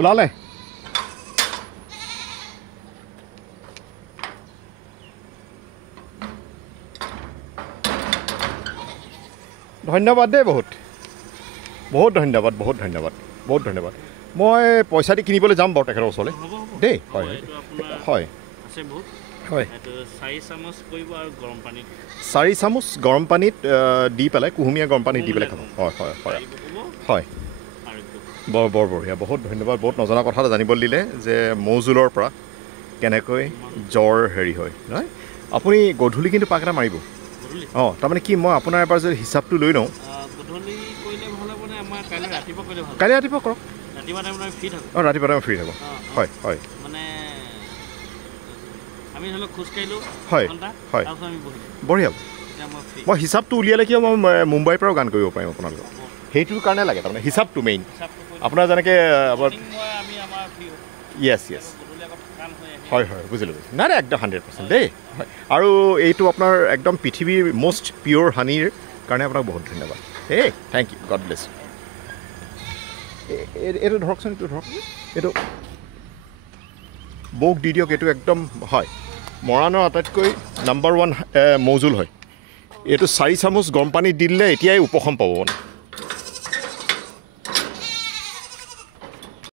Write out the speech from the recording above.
ওলালে ধন্যবাদ দেই বহুত বহুত ধন্যবাদ বহুত ধন্যবাদ বহুত ধন্যবাদ মই পইচা দি কিনিবলৈ যাম বাৰু তেখেতৰ ওচৰলৈ দেই হয় হয় হয় 4 চামুচ গৰম পানীত দি পেলাই কুহুমীয়া গৰম পানীত দি পেলাই খাব হয় হয় হয় হয় বৰ বৰ বঢ়িয়া বহুত ধন্যবাদ বহুত নজনা কথা এটা জানিবলৈ দিলে যে মৌ জোলৰ পৰা কেনেকৈ জ্বৰ হেৰি হয় নহয় আপুনি গধূলি কিন্তু পাক এটা মাৰিব অঁ তাৰমানে কি মই আপোনাৰ এবাৰ যদি হিচাপটো লৈ লওঁ কাইলৈ ৰাতিপুৱা কৰক অঁ ৰাতিপুৱা টাইমত ফ্ৰী থাকোঁ হয় হয় হয় হয় বঢ়িয়া মই হিচাপটো উলিয়ালে কিয় মই মুম্বাইৰ পৰাও গান কৰিব পাৰিম আপোনালোকক সেইটোৰ কাৰণে লাগে তাৰমানে হিচাপটো মেইন আপোনাৰ যেনেকৈ য়েছ য়েছ হয় হয় বুজিলোঁ নাই নাই একদম 100% দেই হয় আৰু এইটো আপোনাৰ একদম পৃথিৱীৰ মষ্ট পিয়'ৰ হানিৰ কাৰণে আপোনাক বহুত ধন্যবাদ এই থেংক ইউ গড ব্লেছ এইটো ধৰকচোন এইটো ধৰক এইটো বৌক দি দিয়ক এইটো একদম হয় মৰাণৰ আটাইতকৈ নাম্বাৰ 1 মৌজোল হয় এইটো 4 চামুচ গৰম পানীত দি দিলে এতিয়াই উপশম পাব মানে